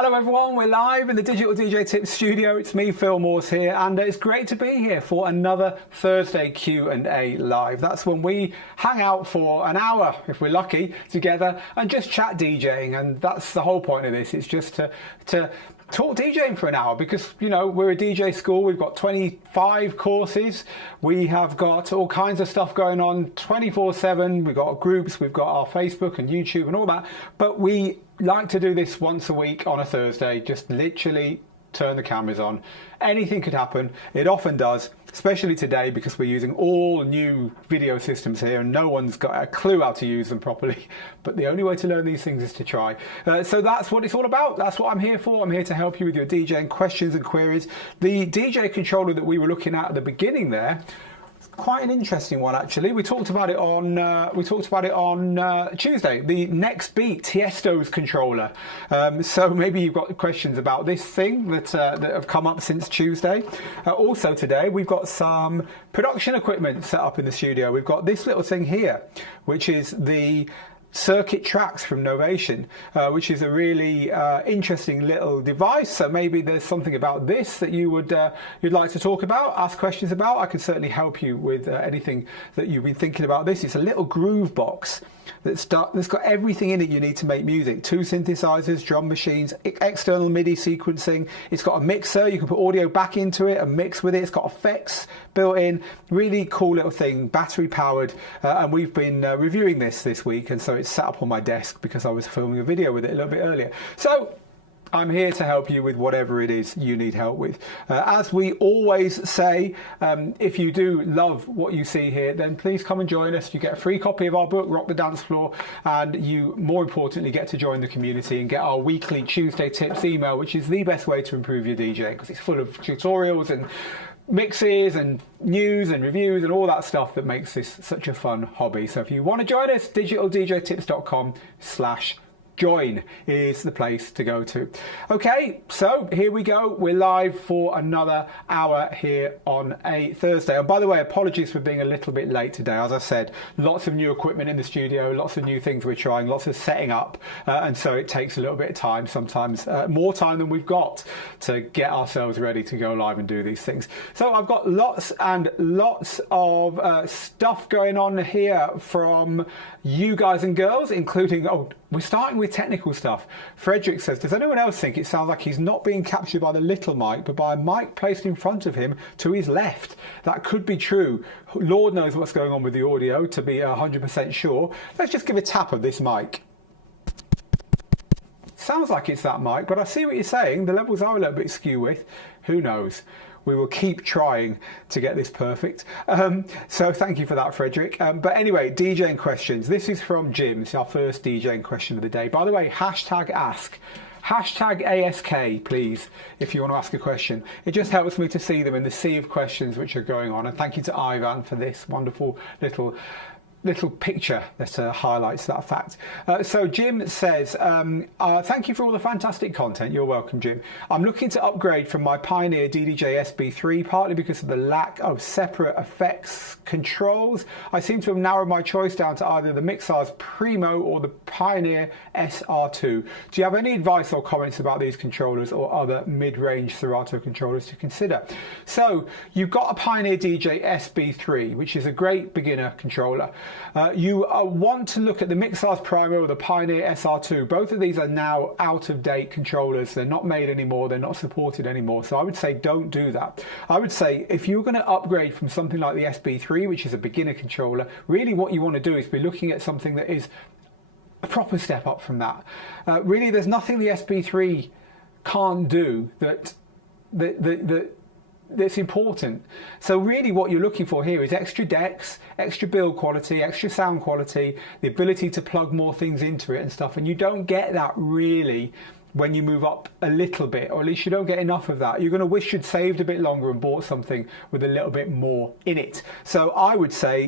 Hello everyone, we're live in the Digital DJ Tips studio. It's me, Phil Morse here, and it's great to be here for another Thursday Q&A live. That's when we hang out for an hour, if we're lucky, together and just chat DJing. And that's the whole point of this. It's just to talk DJing for an hour because, you know, we're a DJ school. We've got 25 courses. We have got all kinds of stuff going on 24/7. We've got groups, we've got our Facebook and YouTube and all that. But we like to do this once a week on a Thursday, just literally turn the cameras on. Anything could happen. It often does, especially today because we're using all new video systems here and no one's got a clue how to use them properly. But the only way to learn these things is to try. So that's what it's all about. That's what I'm here for. I'm here to help you with your DJing questions and queries. The DJ controller that we were looking at the beginning there, quite an interesting one actually. We talked about it on Tuesday. The Next Beat Tiesto's controller. So maybe you've got questions about this thing that have come up since Tuesday. Also today we've got some production equipment set up in the studio. We've got this little thing here, which is the circuit tracks from Novation, which is a really interesting little device. So maybe there's something about this that you'd like to talk about, ask questions about. I can certainly help you with anything that you've been thinking about. This it's a little groove box that's got everything in it you need to make music. 2 synthesizers, drum machines, external MIDI sequencing. It's got a mixer. You can put audio back into it and mix with it. It's got effects built in. Really cool little thing, battery powered. And we've been reviewing this week, and so it's sat up on my desk because I was filming a video with it a little bit earlier. So I'm here to help you with whatever it is you need help with. As we always say, if you do love what you see here, then please come and join us. You get a free copy of our book, Rock the Dance Floor, and you, more importantly, get to join the community and get our weekly Tuesday Tips email, which is the best way to improve your DJing because it's full of tutorials and mixes and news and reviews and all that stuff that makes this such a fun hobby. So if you want to join us, digitaldjtips.com/join is the place to go to. Okay, so here we go. We're live for another hour here on a Thursday. And by the way, apologies for being a little bit late today. As I said, lots of new equipment in the studio, lots of new things we're trying, lots of setting up. And so it takes a little bit of time, sometimes more time than we've got to get ourselves ready to go live and do these things. So I've got lots and lots of stuff going on here from you guys and girls, including, we're starting with technical stuff. Frederick says, does anyone else think it sounds like he's not being captured by the little mic, but by a mic placed in front of him to his left? That could be true. Lord knows what's going on with the audio to be 100% sure. Let's just give a tap of this mic. Sounds like it's that mic, but I see what you're saying. The levels are a little bit skew with. Who knows? We will keep trying to get this perfect. So thank you for that, Frederick. But anyway, DJing questions. This is from Jim. It's our first DJing question of the day. By the way, hashtag ask. Hashtag ASK, please, if you want to ask a question. It just helps me to see them in the sea of questions which are going on. And thank you to Ivan for this wonderful little picture that highlights that fact. So Jim says, thank you for all the fantastic content. You're welcome, Jim. I'm looking to upgrade from my Pioneer DDJ SB3, partly because of the lack of separate effects controls. I seem to have narrowed my choice down to either the Mixar's Primo or the Pioneer SR2. Do you have any advice or comments about these controllers or other mid-range Serato controllers to consider? So you've got a Pioneer DJ SB3, which is a great beginner controller. You want to look at the Mixar's Primo or the Pioneer SR2. Both of these are now out-of-date controllers. They're not made anymore. They're not supported anymore. So I would say don't do that. I would say if you're going to upgrade from something like the SB3, which is a beginner controller, really what you want to do is be looking at something that is a proper step up from that. Really, there's nothing the SB3 can't do that's important. So really what you're looking for here is extra decks, extra build quality, extra sound quality, the ability to plug more things into it and stuff. And you don't get that really when you move up a little bit, or at least you don't get enough of that. You're going to wish you'd saved a bit longer and bought something with a little bit more in it. So I would say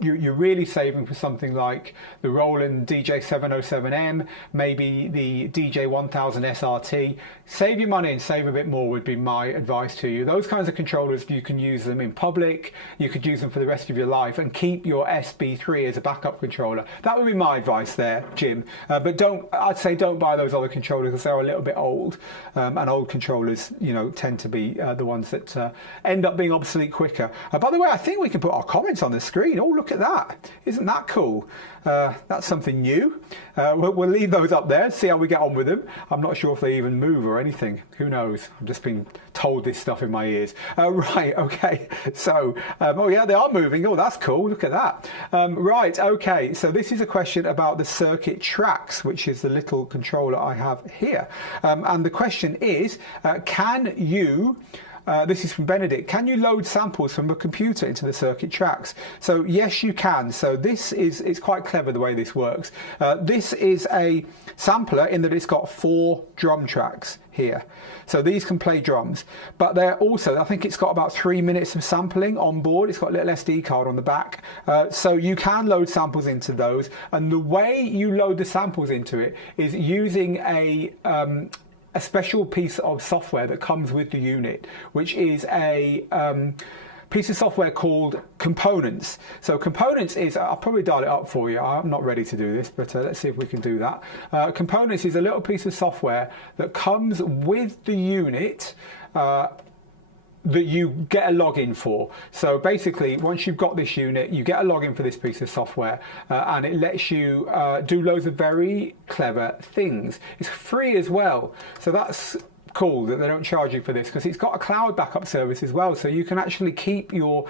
you're really saving for something like the Roland DJ707M, maybe the DJ1000 SRT. Save your money and save a bit more would be my advice to you. Those kinds of controllers, you can use them in public, you could use them for the rest of your life, and keep your SB3 as a backup controller. That would be my advice there, Jim. But I'd say don't buy those other controllers because they're a little bit old, and old controllers, you know, tend to be the ones that end up being obsolete quicker. By the way, I think we can put our comments on the screen. Oh, look at that. Isn't that cool? That's something new. We'll leave those up there, see how we get on with them. I'm not sure if they even move or anything. Who knows? I've just been told this stuff in my ears. Right, okay. So, oh yeah, they are moving. Oh, that's cool. Look at that. Right, okay. So this is a question about the circuit tracks, which is the little controller I have here. And the question is, can you... this is from Benedict. Can you load samples from a computer into the circuit tracks? So yes, you can. So this is, it's quite clever the way this works. This is a sampler in that it's got 4 drum tracks here. So these can play drums, but they're also, I think it's got about 3 minutes of sampling on board. It's got a little SD card on the back. So you can load samples into those. And the way you load the samples into it is using a special piece of software that comes with the unit, which is a piece of software called Components. So Components is, I'll probably dial it up for you. I'm not ready to do this, but let's see if we can do that. Components is a little piece of software that comes with the unit that you get a login for. So basically, once you've got this unit, you get a login for this piece of software, and it lets you do loads of very clever things. It's free as well, so that's cool that they don't charge you for this, because it's got a cloud backup service as well, so you can actually keep your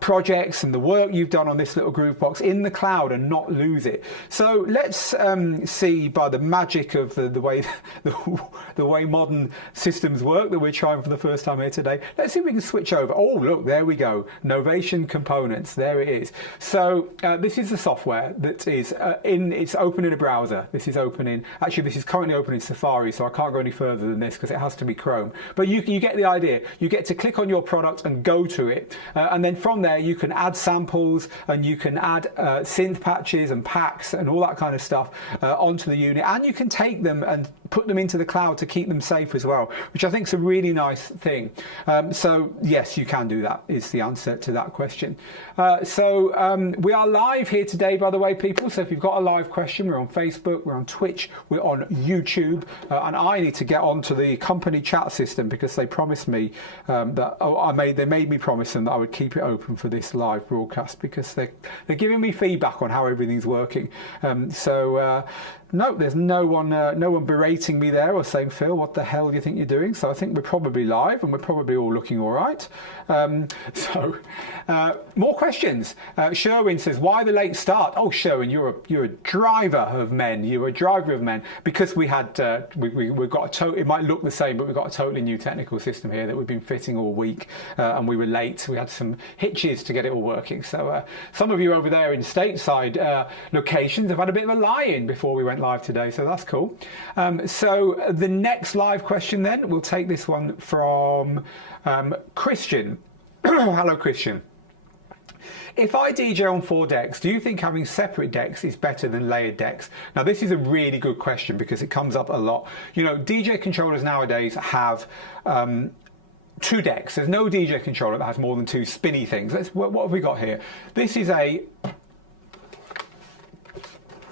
projects and the work you've done on this little Groovebox in the cloud and not lose it. So let's see, by the magic of the way the way modern systems work that we're trying for the first time here today, let's see if we can switch over. Oh look, there we go, Novation Components, there it is. So this is the software that is it's open in a browser. This is open in, actually this is currently open in Safari, so I can't go any further than this because it has to be Chrome, but you get the idea. You get to click on your product and go to it, and then from there you can add samples and you can add synth patches and packs and all that kind of stuff onto the unit, and you can take them and put them into the cloud to keep them safe as well, which I think is a really nice thing. So yes, you can do that, is the answer to that question. So we are live here today, by the way, people, so if you've got a live question, we're on Facebook, we're on Twitch, we're on YouTube, and I need to get onto the company chat system because they promised me that they made me promise them that I would keep it open for this live broadcast, because they're giving me feedback on how everything's working. No, there's no one berating me there or saying, Phil, what the hell do you think you're doing? So I think we're probably live and we're probably all looking all right. More questions. Sherwin says, why the late start? Oh, Sherwin, you're a driver of men. You're a driver of men, because we had we've got it might look the same, but we've got a totally new technical system here that we've been fitting all week, and we were late. We had some hitches to get it all working. So some of you over there in stateside locations have had a bit of a lie-in before we went live today, so that's cool. So the next live question then, we'll take this one from Christian. Hello, Christian. If I DJ on 4 decks, do you think having separate decks is better than layered decks? Now, this is a really good question because it comes up a lot. You know, DJ controllers nowadays have 2 decks. There's no DJ controller that has more than 2 spinny things. What have we got here? This is a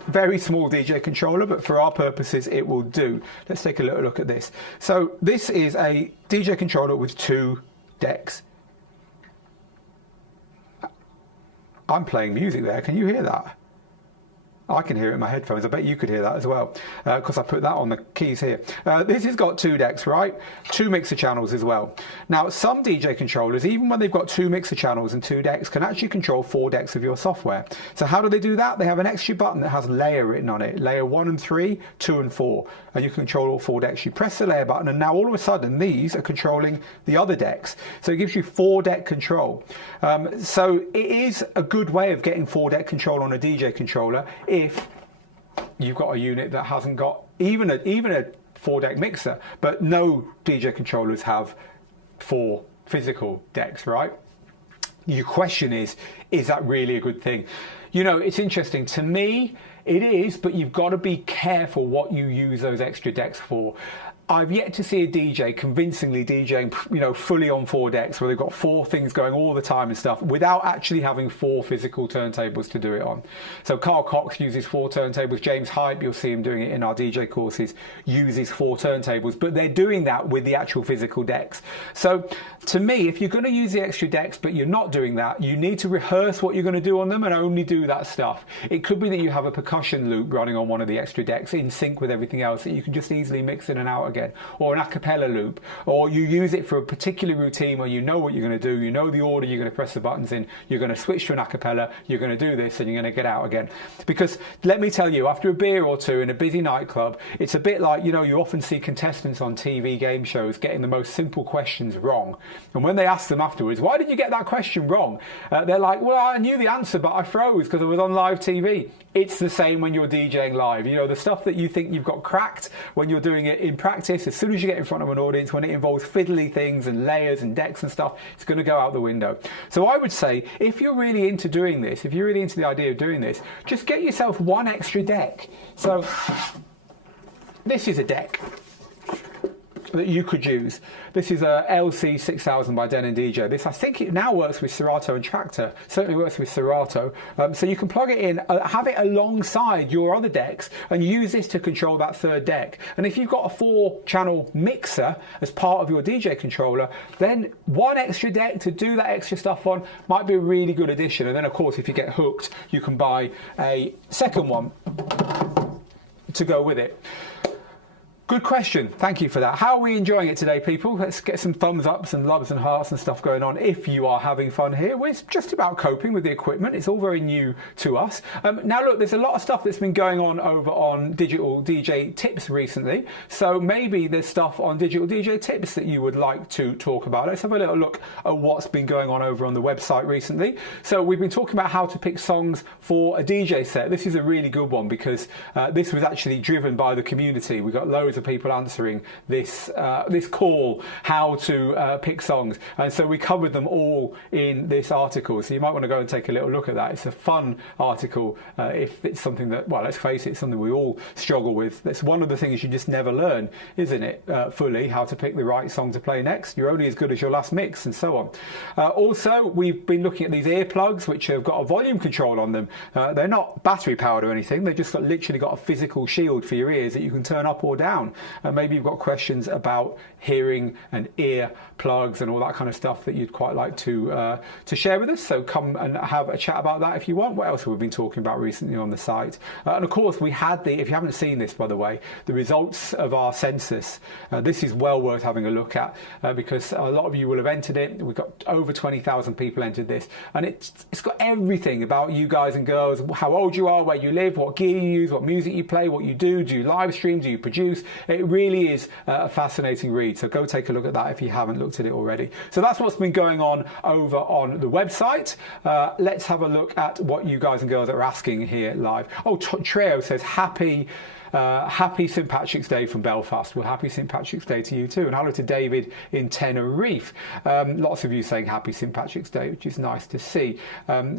very small DJ controller, but for our purposes it will do. Let's take a little look at this. So this is a DJ controller with 2 decks. I'm playing music there. Can you hear that? I can hear it in my headphones. I bet you could hear that as well, because I put that on the keys here. This has got 2 decks, right? 2 mixer channels as well. Now, some DJ controllers, even when they've got 2 mixer channels and 2 decks, can actually control 4 decks of your software. So how do they do that? They have an extra button that has layer written on it. Layer 1 and 3, 2 and 4. And you can control all 4 decks. You press the layer button, and now all of a sudden, these are controlling the other decks. So it gives you 4 deck control. So it is a good way of getting 4 deck control on a DJ controller if you've got a unit that hasn't got even a 4 deck mixer, but no DJ controllers have 4 physical decks, right? Your question is that really a good thing? You know, it's interesting. To me, it is, but you've got to be careful what you use those extra decks for. I've yet to see a DJ convincingly DJing, you know, fully on 4 decks where they've got 4 things going all the time and stuff without actually having 4 physical turntables to do it on. So Carl Cox uses 4 turntables. James Hype, you'll see him doing it in our DJ courses, uses 4 turntables, but they're doing that with the actual physical decks. So to me, if you're going to use the extra decks but you're not doing that, you need to rehearse what you're going to do on them and only do that stuff. It could be that you have a percussion loop running on one of the extra decks in sync with everything else that you can just easily mix in and out again, or an a cappella loop, or you use it for a particular routine where you know what you're going to do, you know the order you're going to press the buttons in, you're going to switch to an a cappella, you're going to do this, and you're going to get out again. Because let me tell you, after a beer or two in a busy nightclub, it's a bit like, you know, you often see contestants on TV game shows getting the most simple questions wrong, and when they ask them afterwards, why did you get that question wrong? They're like, well, I knew the answer but I froze because I was on live TV. It's the same when you're DJing live. You know, the stuff that you think you've got cracked when you're doing it in practice, as soon as you get in front of an audience, when it involves fiddly things and layers and decks and stuff, it's going to go out the window. So I would say, if you're really into doing this, if you're really into the idea of doing this, just get yourself 1 extra deck. So this is a deck that you could use. This is a LC 6000 by Den and DJ. This, I think it now works with Serato and Tractor, certainly works with Serato. So you can plug it in, have it alongside your other decks and use this to control that 3rd deck. And if you've got a 4-channel mixer as part of your DJ controller, then 1 extra deck to do that extra stuff on might be a really good addition. And then of course, if you get hooked, you can buy a 2nd one to go with it. Good question. Thank you for that. How are we enjoying it today, people? Let's get some thumbs ups and loves and hearts and stuff going on if you are having fun here. We're just about coping with the equipment. It's all very new to us. Now, look, there's a lot of stuff that's been going on over on Digital DJ Tips recently. So maybe there's stuff on Digital DJ Tips that you would like to talk about. Let's have a little look at what's been going on over on the website recently. So we've been talking about how to pick songs for a DJ set. This is a really good one because this was actually driven by the community. We got loads of people answering this this call, how to pick songs, and so we covered them all in this article, so you might want to go and take a little look at that. It's a fun article if it's something that, well, let's face it, it's something we all struggle with. That's one of the things you just never learn, isn't it, fully, how to pick the right song to play next. You're only as good as your last mix, and so on. Also, we've been looking at these earplugs which have got a volume control on them. They're not battery powered or anything, they've just literally got a physical shield for your ears that you can turn up or down. And maybe you've got questions about hearing and ear plugs and all that kind of stuff that you'd quite like to share with us. So come and have a chat about that if you want. What else have we been talking about recently on the site? And of course, we had if you haven't seen this, by the way, the results of our census. This is well worth having a look at because a lot of you will have entered it. We've got over 20,000 people entered this, and it's got everything about you guys and girls, how old you are, where you live, what gear you use, what music you play, what you do you live stream, do you produce? It really is a fascinating read, so go take a look at that if you haven't looked at it already. So that's what's been going on over on the website. Let's have a look at what you guys and girls are asking here live. Oh, Treo says happy St. Patrick's Day from Belfast. Well, happy St. Patrick's Day to you too. And hello to David in Tenerife. Lots of you saying happy St. Patrick's Day, which is nice to see.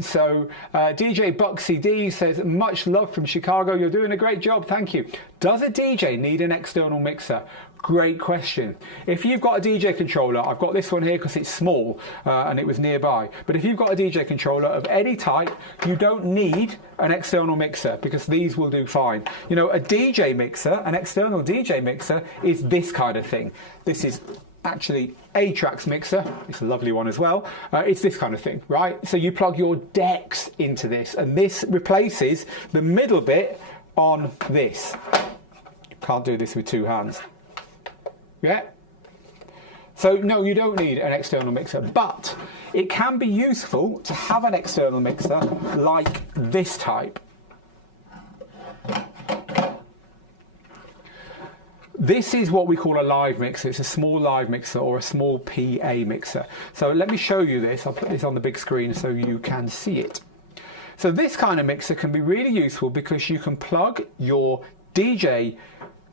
So DJ Bucksy D says, much love from Chicago. You're doing a great job. Thank you. Does a DJ need an external mixer? Great question. If you've got a DJ controller, I've got this one here because it's small and it was nearby. But if you've got a DJ controller of any type, you don't need an external mixer because these will do fine. You know, a DJ mixer, an external DJ mixer, is this kind of thing. This is actually a Trax mixer. It's a lovely one as well. It's this kind of thing, right? So you plug your decks into this, and this replaces the middle bit on this. You can't do this with 2 hands. Yeah. So no, you don't need an external mixer, but it can be useful to have an external mixer like this type. This is what we call a live mixer. It's a small live mixer or a small PA mixer. So let me show you this. I'll put this on the big screen so you can see it. So this kind of mixer can be really useful because you can plug your DJ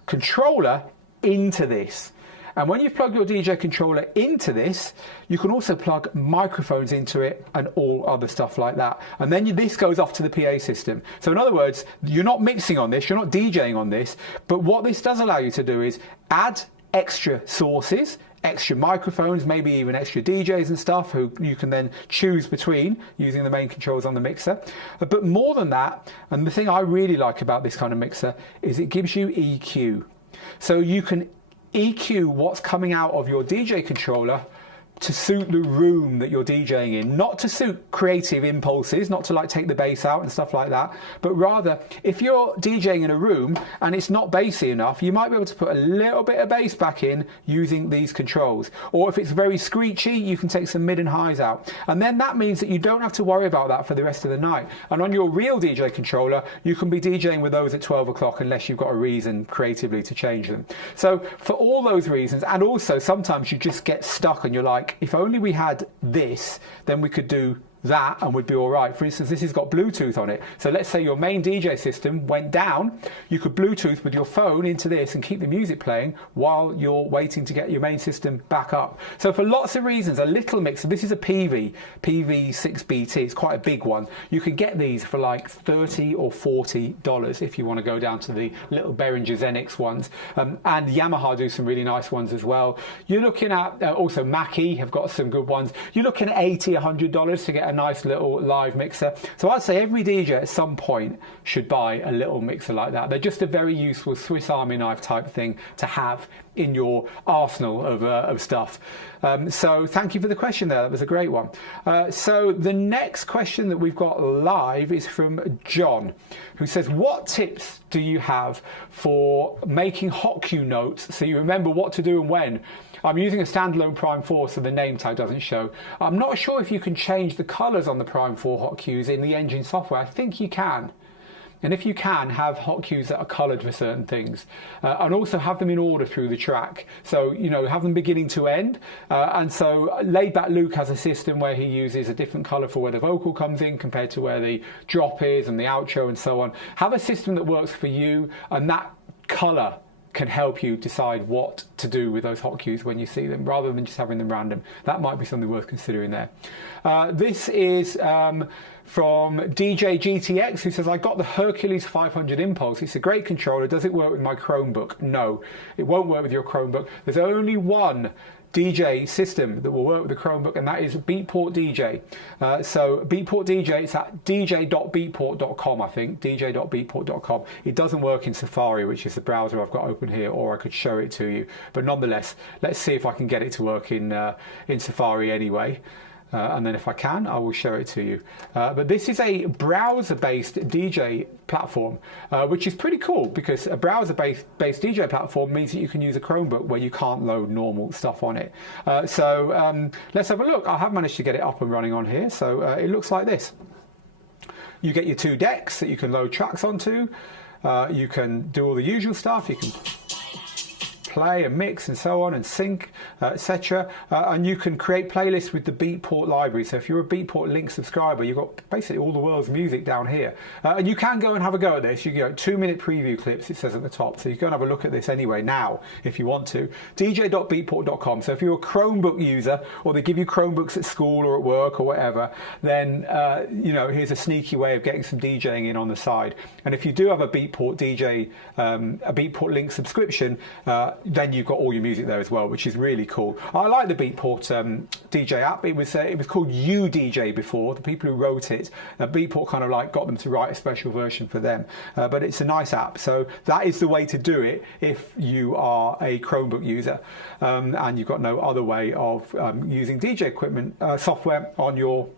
controller into this. And when you plug your DJ controller into this, you can also plug microphones into it and all other stuff like that. And then this goes off to the PA system. So in other words, you're not mixing on this, you're not DJing on this, but what this does allow you to do is add extra sources, extra microphones, maybe even extra DJs and stuff who you can then choose between using the main controls on the mixer. But more than that, and the thing I really like about this kind of mixer is it gives you EQ. So you can EQ what's coming out of your DJ controller to suit the room that you're DJing in, not to suit creative impulses, not to like take the bass out and stuff like that, but rather if you're DJing in a room and it's not bassy enough, you might be able to put a little bit of bass back in using these controls. Or if it's very screechy, you can take some mid and highs out. And then that means that you don't have to worry about that for the rest of the night. And on your real DJ controller, you can be DJing with those at 12 o'clock unless you've got a reason creatively to change them. So for all those reasons, and also sometimes you just get stuck and you're like, if only we had this, then we could do that and we'd be all right. For instance, this has got Bluetooth on it. So let's say your main DJ system went down, you could Bluetooth with your phone into this and keep the music playing while you're waiting to get your main system back up. So for lots of reasons, a little mixer, this is a PV6BT, it's quite a big one. You can get these for like $30 or $40 if you want to go down to the little Behringer Xenix ones. And Yamaha do some really nice ones as well. You're looking at, also Mackie have got some good ones. You're looking at $80, $100 to get a nice little live mixer. So I'd say every DJ at some point should buy a little mixer like that. They're just a very useful Swiss Army knife type thing to have in your arsenal of stuff. So thank you for the question there. That was a great one. So the next question that we've got live is from John, who says, what tips do you have for making hot cue notes so you remember what to do and when? I'm using a standalone Prime 4, so the name tag doesn't show. I'm not sure if you can change the colours on the Prime 4 hot cues in the engine software. I think you can. And if you can, have hot cues that are coloured for certain things. And also have them in order through the track. So, you know, have them beginning to end. And so Laid Back Luke has a system where he uses a different colour for where the vocal comes in compared to where the drop is and the outro and so on. Have a system that works for you, and that colour can help you decide what to do with those hot cues when you see them, rather than just having them random. That might be something worth considering there. This is from DJ GTX, who says, I got the Hercules 500 Impulse. It's a great controller. Does it work with my Chromebook? No, it won't work with your Chromebook. There's only one DJ system that will work with the Chromebook, and that is Beatport DJ. So Beatport DJ, it's at dj.beatport.com, I think, dj.beatport.com. It doesn't work in Safari, which is the browser I've got open here, or I could show it to you. But nonetheless, let's see if I can get it to work in Safari anyway. And then if I can, I will show it to you. But this is a browser-based DJ platform, which is pretty cool, because a browser-based DJ platform means that you can use a Chromebook where you can't load normal stuff on it. So let's have a look. I have managed to get it up and running on here. So it looks like this. You get your two decks that you can load tracks onto. You can do all the usual stuff. You can play and mix and so on and sync, etc. And you can create playlists with the Beatport library. So if you're a Beatport Link subscriber, you've got basically all the world's music down here. And you can go and have a go at this. You get 2-minute preview clips, it says at the top. So you can go and have a look at this anyway now if you want to. dj.beatport.com. So if you're a Chromebook user, or they give you Chromebooks at school or at work or whatever, then you know, here's a sneaky way of getting some DJing in on the side. And if you do have a Beatport DJ, a Beatport Link subscription, then you've got all your music there as well, which is really cool. I like the Beatport DJ app. It was called UDJ before. The people who wrote it, Beatport kind of like got them to write a special version for them. But it's a nice app. So that is the way to do it if you are a Chromebook user and you've got no other way of using DJ equipment software on your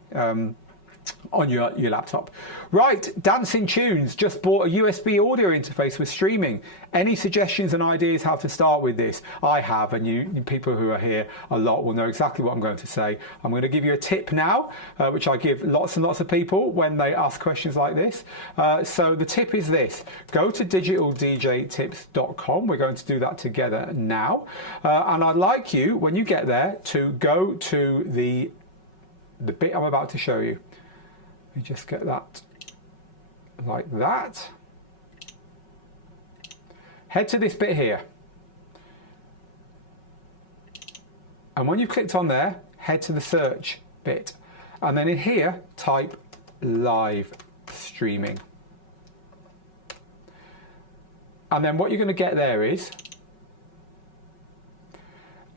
laptop. Right, Dancing Tunes just bought a USB audio interface with streaming. Any suggestions and ideas how to start with this? I have, and you people who are here a lot will know exactly what I'm going to say. I'm going to give you a tip now, which I give lots and lots of people when they ask questions like this. So the tip is this: go to digitaldjtips.com. We're going to do that together now, and I'd like you, when you get there, to go to the bit I'm about to show you. Let me just get that like that. Head to this bit here. And when you've clicked on there, head to the search bit. And then in here, type live streaming. And then what you're going to get there is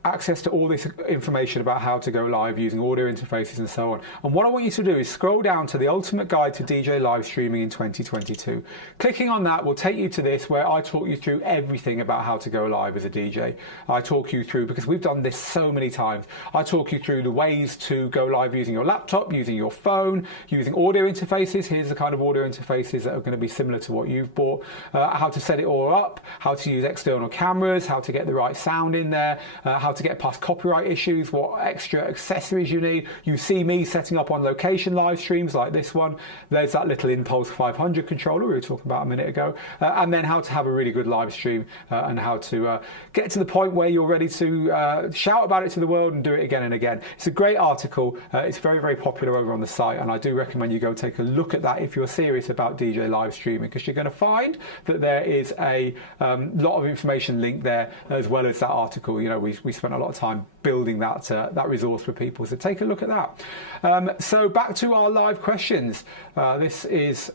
access to all this information about how to go live using audio interfaces and so on. And what I want you to do is scroll down to the Ultimate Guide to DJ Live Streaming in 2022. Clicking on that will take you to this, where I talk you through everything about how to go live as a DJ. I talk you through, because we've done this so many times, I talk you through the ways to go live using your laptop, using your phone, using audio interfaces. Here's the kind of audio interfaces that are going to be similar to what you've bought, how to set it all up, how to use external cameras, how to get the right sound in there, how to get past copyright issues, what extra accessories you need. You see me setting up on location live streams like this one. There's that little Impulse 500 controller we were talking about a minute ago, and then how to have a really good live stream and how to get to the point where you're ready to shout about it to the world and do it again and again. It's a great article. It's very, very popular over on the site, and I do recommend you go take a look at that if you're serious about DJ live streaming, because you're going to find that there is a lot of information linked there, as well as that article. You know, we spent a lot of time building that resource for people, so take a look at that. So back to our live questions. This is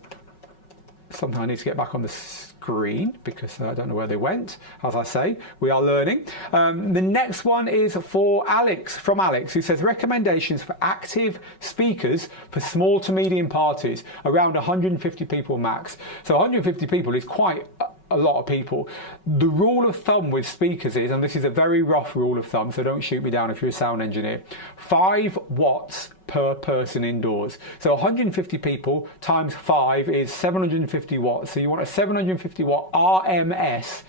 something I need to get back on the screen because I don't know where they went. As I say, we are learning. The next one is for Alex, from Alex, who says recommendations for active speakers for small to medium parties, around 150 people max. So 150 people is quite a lot of people. The rule of thumb with speakers is, and this is a very rough rule of thumb, so don't shoot me down if you're a sound engineer, 5 watts per person indoors. So 150 people times 5 is 750 watts. So you want a 750 watt RMS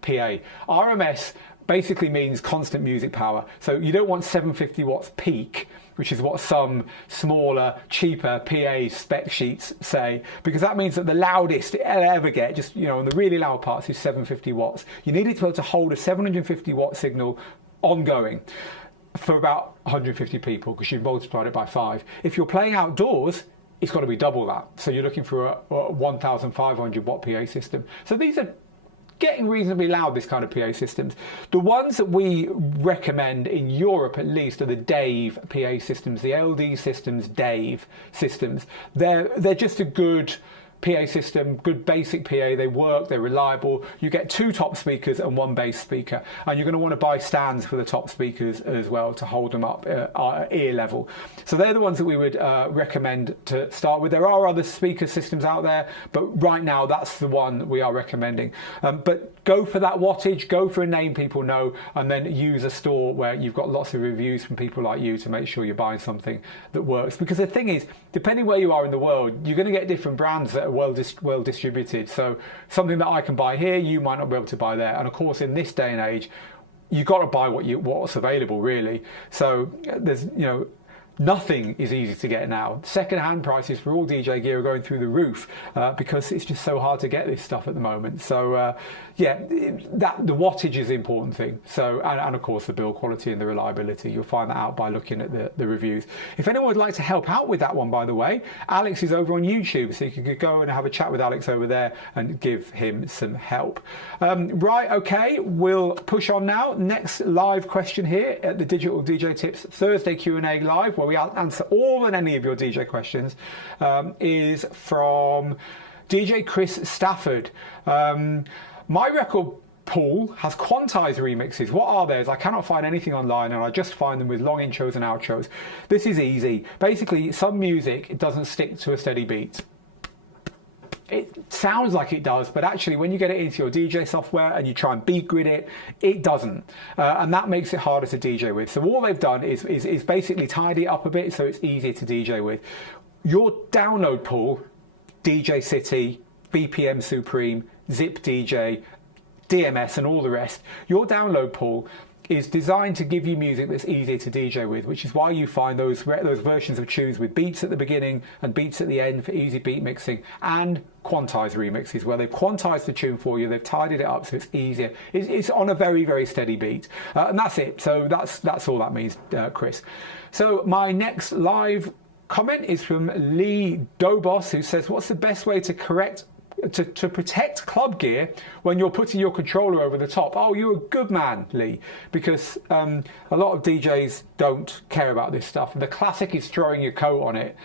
PA. RMS basically means constant music power. So you don't want 750 watts peak, which is what some smaller, cheaper PA spec sheets say, because that means that the loudest it'll ever get, just, you know, on the really loud parts, is 750 watts. You need it to be able to hold a 750 watt signal ongoing for about 150 people, because you've multiplied it by 5. If you're playing outdoors, it's got to be double that. So you're looking for a 1,500 watt PA system. So these are getting reasonably loud, this kind of PA systems. The ones that we recommend in Europe, at least, are the Dave PA systems, the LD systems, Dave systems. They're just a good PA system, good basic PA. They work, they're reliable. You get 2 top speakers and 1 bass speaker, and you're going to want to buy stands for the top speakers as well to hold them up at ear level. So they're the ones that we would recommend to start with. There are other speaker systems out there, but right now that's the one we are recommending. But go for that wattage, go for a name people know, and then use a store where you've got lots of reviews from people like you to make sure you're buying something that works. Because the thing is, depending where you are in the world, you're going to get different brands that are well distributed. So something that I can buy here, you might not be able to buy there. And of course, in this day and age, you've got to buy what's available, really. So there's, you know, nothing is easy to get now. Second-hand prices for all DJ gear are going through the roof because it's just so hard to get this stuff at the moment. So yeah, the wattage is the important thing. So and of course the build quality and the reliability. You'll find that out by looking at the reviews. If anyone would like to help out with that one, by the way, Alex is over on YouTube, so you could go and have a chat with Alex over there and give him some help. Right, okay, we'll push on now. Next live question here at the Digital DJ Tips Thursday Q&A live, where we answer all and any of your DJ questions, is from DJ Chris Stafford. My record pool has quantized remixes. What are those? I cannot find anything online, and I just find them with long intros and outros. This is easy. Basically, some music, it doesn't stick to a steady beat. It sounds like it does, but actually when you get it into your DJ software and you try and beat grid it, it doesn't. And that makes it harder to DJ with. So all they've done is basically tidy it up a bit so it's easier to DJ with. Your download pool, DJ City, BPM Supreme, Zip DJ, DMS and all the rest, your download pool is designed to give you music that's easier to DJ with, which is why you find those versions of tunes with beats at the beginning and beats at the end for easy beat mixing, and quantized remixes where they've quantized the tune for you, they've tidied it up so it's easier. It's on a very, very steady beat, and that's it. So that's all that means, Chris. So my next live comment is from Lee Dobos, who says, what's the best way to protect club gear when you're putting your controller over the top? Oh, you're a good man, Lee, because a lot of DJs don't care about this stuff. The classic is throwing your coat on it.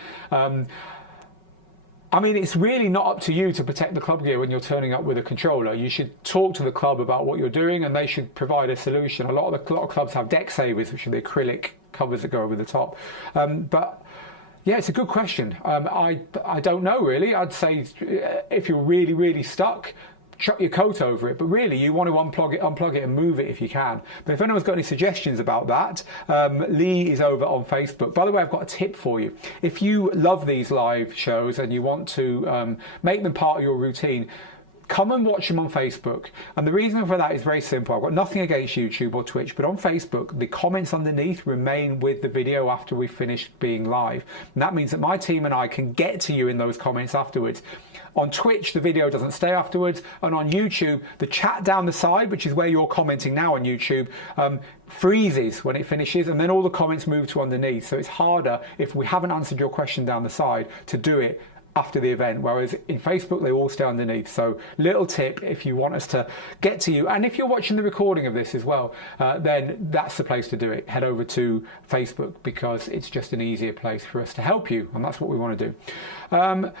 I mean, it's really not up to you to protect the club gear when you're turning up with a controller. You should talk to the club about what you're doing, and they should provide a solution. A lot of clubs have deck savers, which are the acrylic covers that go over the top. But yeah, it's a good question. I don't know really. I'd say if you're really, really stuck, chuck your coat over it, but really you want to unplug it and move it if you can. But if anyone's got any suggestions about that, Lee is over on Facebook. By the way, I've got a tip for you. If you love these live shows and you want to make them part of your routine, come and watch them on Facebook. And the reason for that is very simple. I've got nothing against YouTube or Twitch, but on Facebook, the comments underneath remain with the video after we've finished being live. And that means that my team and I can get to you in those comments afterwards. On Twitch, the video doesn't stay afterwards. And on YouTube, the chat down the side, which is where you're commenting now on YouTube, freezes when it finishes, and then all the comments move to underneath. So it's harder, if we haven't answered your question down the side, to do it after the event, whereas in Facebook they all stay underneath. So little tip, if you want us to get to you, and if you're watching the recording of this as well, then that's the place to do it. Head over to Facebook, because it's just an easier place for us to help you, and that's what we want to do.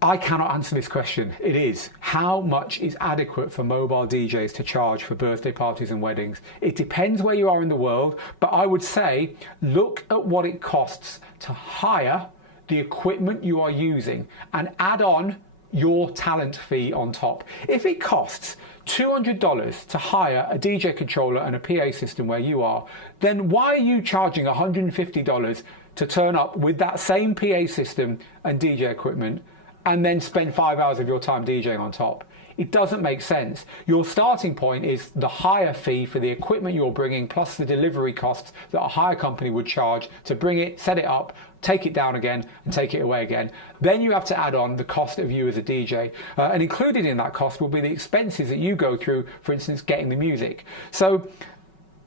I cannot answer this question. It is, how much is adequate for mobile DJs to charge for birthday parties and weddings? It depends where you are in the world, but I would say look at what it costs to hire the equipment you are using and add on your talent fee on top. If it costs $200 to hire a DJ controller and a PA system where you are, then why are you charging $150 to turn up with that same PA system and DJ equipment and then spend 5 hours of your time DJing on top? It doesn't make sense. Your starting point is the hire fee for the equipment you're bringing, plus the delivery costs that a hire company would charge to bring it, set it up, take it down again and take it away again. Then you have to add on the cost of you as a DJ. And included in that cost will be the expenses that you go through, for instance, getting the music. So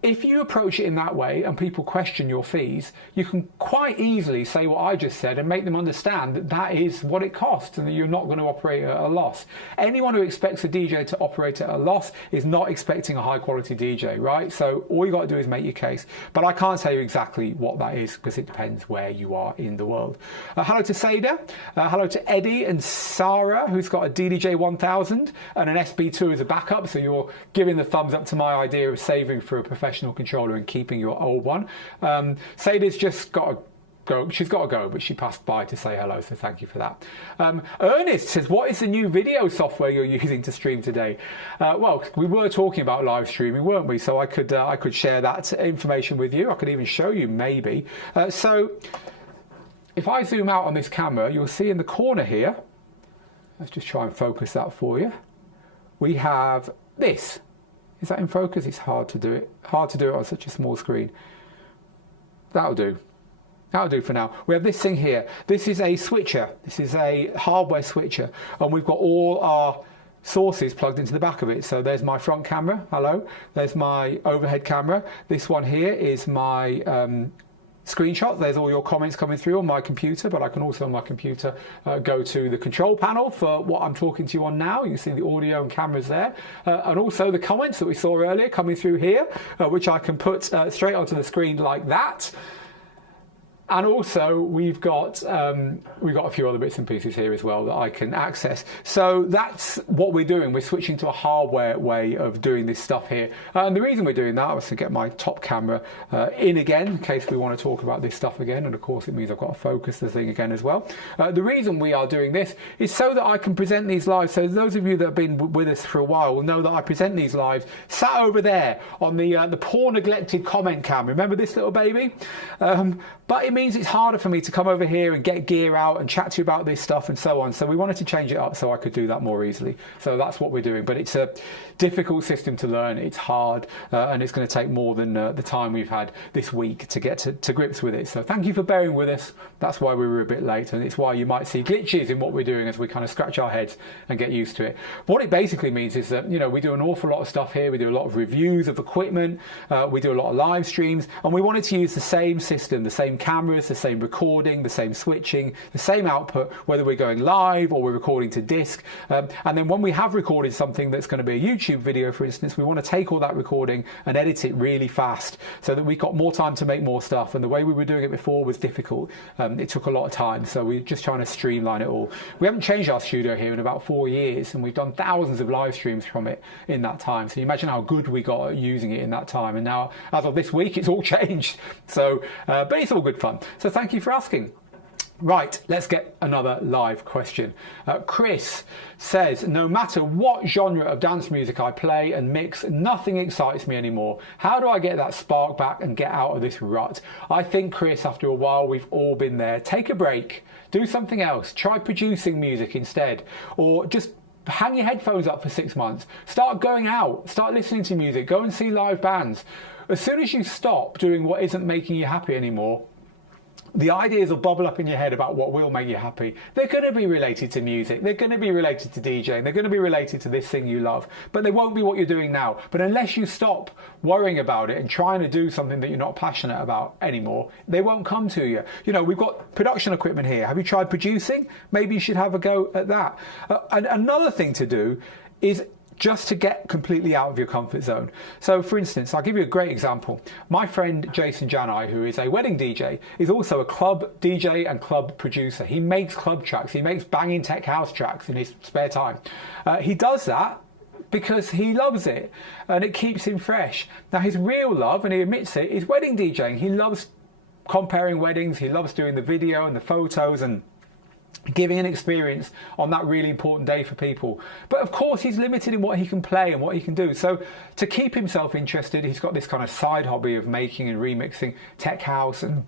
if you approach it in that way and people question your fees, you can quite easily say what I just said and make them understand that that is what it costs and that you're not going to operate at a loss. Anyone who expects a DJ to operate at a loss is not expecting a high quality DJ, right? So all you got to do is make your case. But I can't tell you exactly what that is because it depends where you are in the world. Hello to Seda. Hello to Eddie and Sarah, who's got a DDJ 1000 and an SB2 as a backup. So you're giving the thumbs up to my idea of saving for a professional controller and keeping your old one. Sada's just got to go. She's got to go, but she passed by to say hello, so thank you for that. Ernest says, what is the new video software you're using to stream today? Well, we were talking about live streaming, weren't we? So I could share that information with you. I could even show you maybe. So if I zoom out on this camera, you'll see in the corner here, let's just try and focus that for you. We have this. Is that in focus? It's hard to do it. Hard to do it on such a small screen. That'll do. That'll do for now. We have this thing here. This is a switcher. This is a hardware switcher. And we've got all our sources plugged into the back of it. So there's my front camera. Hello. There's my overhead camera. This one here is my screenshot. There's all your comments coming through on my computer, but I can also on my computer go to the control panel for what I'm talking to you on now. You can see the audio and cameras there, and also the comments that we saw earlier coming through here, which I can put straight onto the screen like that. And also we've got a few other bits and pieces here as well that I can access. So that's what we're doing. We're switching to a hardware way of doing this stuff here. And the reason we're doing that was to get my top camera in again, in case we want to talk about this stuff again. And of course it means I've got to focus the thing again as well. The reason we are doing this is so that I can present these live. So those of you that have been with us for a while will know that I present these live sat over there on the poor neglected comment cam. Remember this little baby? But it means it's harder for me to come over here and get gear out and chat to you about this stuff and so on. So we wanted to change it up so I could do that more easily. So that's what we're doing. But it's a difficult system to learn. It's hard and it's going to take more than the time we've had this week to get to grips with it. So thank you for bearing with us. That's why we were a bit late, and it's why you might see glitches in what we're doing as we kind of scratch our heads and get used to it. What it basically means is that, you know, we do an awful lot of stuff here. We do a lot of reviews of equipment. We do a lot of live streams, and we wanted to use the same system, the same camera, cameras, the same recording, the same switching, the same output, whether we're going live or we're recording to disk. And then when we have recorded something that's going to be a YouTube video, for instance, we want to take all that recording and edit it really fast so that we've got more time to make more stuff. And the way we were doing it before was difficult. It took a lot of time. So we're just trying to streamline it all. We haven't changed our studio here in about 4 years, and we've done thousands of live streams from it in that time. So you imagine how good we got at using it in that time. And now, as of this week, it's all changed. So, but it's all good fun. So thank you for asking. Right, let's get another live question. Chris says, no matter what genre of dance music I play and mix, nothing excites me anymore. How do I get that spark back and get out of this rut? I think, Chris, after a while, we've all been there. Take a break, do something else, try producing music instead, or just hang your headphones up for 6 months. Start going out, start listening to music, go and see live bands. As soon as you stop doing what isn't making you happy anymore, the ideas will bubble up in your head about what will make you happy. They're going to be related to music. They're going to be related to DJing. They're going to be related to this thing you love. But they won't be what you're doing now. But unless you stop worrying about it and trying to do something that you're not passionate about anymore, they won't come to you. You know, we've got production equipment here. Have you tried producing? Maybe you should have a go at that. And another thing to do is just to get completely out of your comfort zone. So for instance, I'll give you a great example. My friend Jason Janai, who is a wedding DJ, is also a club DJ and club producer. He makes club tracks. He makes banging tech house tracks in his spare time. He does that because he loves it and it keeps him fresh. Now his real love, and he admits it, is wedding DJing. He loves comparing weddings. He loves doing the video and the photos and giving an experience on that really important day for people. But of course he's limited in what he can play and what he can do. So to keep himself interested, he's got this kind of side hobby of making and remixing tech house and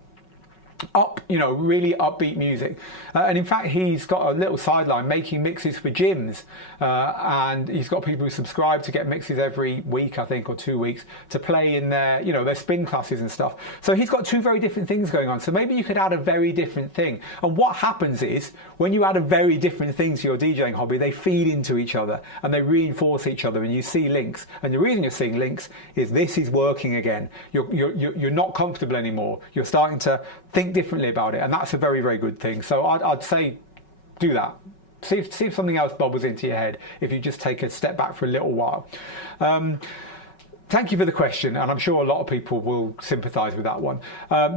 really upbeat music. And in fact, he's got a little sideline making mixes for gyms. And he's got people who subscribe to get mixes every week, I think, or 2 weeks to play in their spin classes and stuff. So he's got two very different things going on. So maybe you could add a very different thing. And what happens is when you add a very different thing to your DJing hobby, they feed into each other and they reinforce each other and you see links. And the reason you're seeing links is this is working again. You're not comfortable anymore. You're starting to think differently about it, and that's a very, very good thing. So I'd say do that. See if something else bubbles into your head if you just take a step back for a little while. Thank you for the question, and I'm sure a lot of people will sympathise with that one.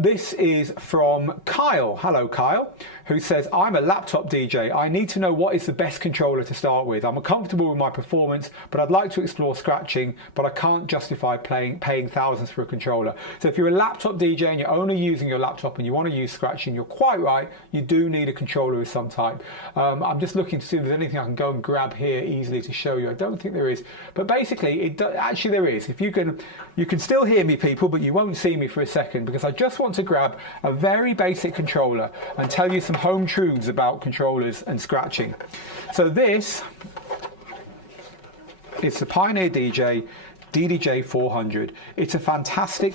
This is from Kyle. Hello, Kyle, who says, I'm a laptop DJ. I need to know what is the best controller to start with. I'm comfortable with my performance, but I'd like to explore scratching, but I can't justify paying thousands for a controller. So if you're a laptop DJ and you're only using your laptop and you want to use scratching, you're quite right. You do need a controller of some type. I'm just looking to see if there's anything I can go and grab here easily to show you. I don't think there is, but basically, actually there is. If you can still hear me, people, but you won't see me for a second because I just want to grab a very basic controller and tell you some home truths about controllers and scratching. So this is the Pioneer DJ DDJ 400. It's a fantastic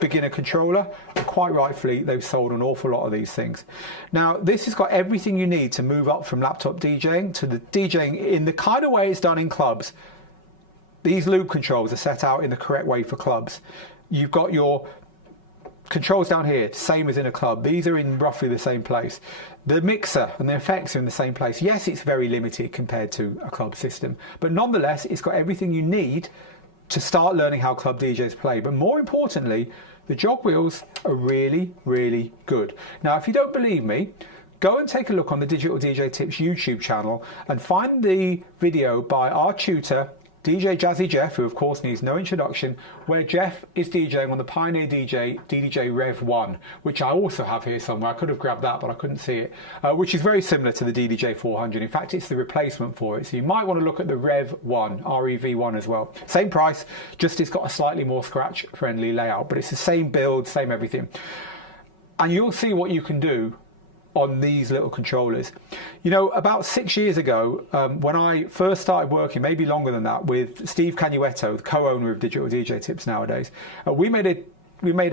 beginner controller, and quite rightfully they've sold an awful lot of these things. Now this has got everything you need to move up from laptop DJing to the DJing in the kind of way it's done in clubs. These loop controls are set out in the correct way for clubs. You've got your controls down here, same as in a club. These are in roughly the same place. The mixer and the effects are in the same place. Yes, it's very limited compared to a club system, but nonetheless, it's got everything you need to start learning how club DJs play. But more importantly, the jog wheels are really, really good. Now, if you don't believe me, go and take a look on the Digital DJ Tips YouTube channel and find the video by our tutor, DJ Jazzy Jeff, who of course needs no introduction, where Jeff is DJing on the Pioneer DDJ Rev 1, which I also have here somewhere. I could have grabbed that, but I couldn't see it, which is very similar to the DDJ 400. In fact, it's the replacement for it. So you might want to look at the Rev 1, REV1 as well. Same price, just it's got a slightly more scratch-friendly layout, but it's the same build, same everything. And you'll see what you can do on these little controllers. You know, about 6 years ago, when I first started working, maybe longer than that, with Steve Canuetto, the co-owner of Digital DJ Tips nowadays, we made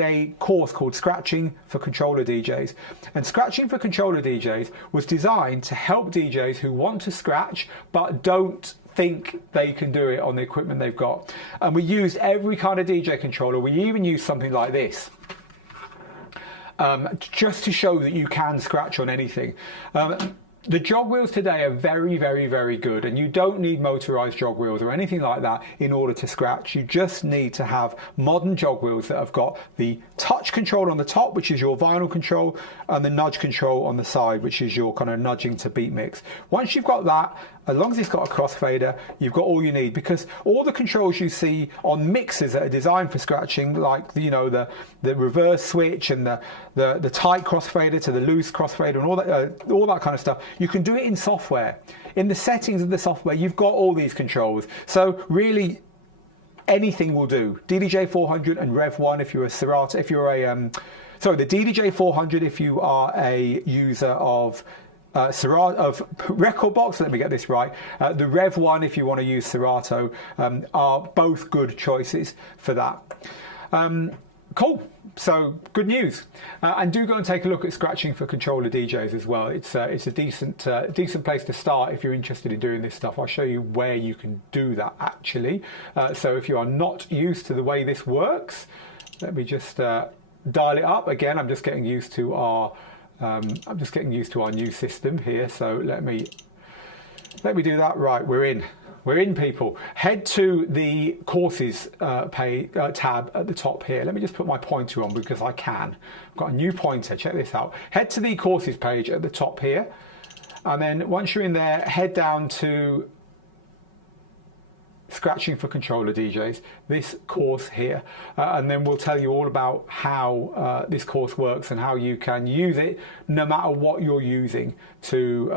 a course called Scratching for Controller DJs. And Scratching for Controller DJs was designed to help DJs who want to scratch but don't think they can do it on the equipment they've got. And we used every kind of DJ controller. We even used something like this. just to show that you can scratch on anything. The jog wheels today are very, very, very good, and you don't need motorized jog wheels or anything like that in order to scratch. You just need to have modern jog wheels that have got the touch control on the top, which is your vinyl control, and the nudge control on the side, which is your kind of nudging to beat mix. Once you've got that, as long as it's got a crossfader, you've got all you need, because all the controls you see on mixers that are designed for scratching, like the reverse switch and the tight crossfader to the loose crossfader and all that kind of stuff, you can do it in software. In the settings of the software, you've got all these controls. So really, anything will do. DDJ 400 and Rev 1 if you're a Serato, the DDJ 400 if you are a user of Serato, of Rekordbox, let me get this right. The Rev 1 if you want to use Serato are both good choices for that. Cool. So good news, and do go and take a look at scratching for Controller Djs as well. It's a decent place to start if you're interested in doing this stuff. I'll show you where you can do that actually. So if you are not used to the way this works, let me just dial it up again. I'm just getting used to our new system here. So let me do that. Right, we're in. We're in, people. Head to the courses tab at the top here. Let me just put my pointer on because I can. I've got a new pointer. Check this out. Head to the courses page at the top here. And then once you're in there, head down to Scratching for Controller Djs, this course here, and then we'll tell you all about how this course works and how you can use it no matter what you're using to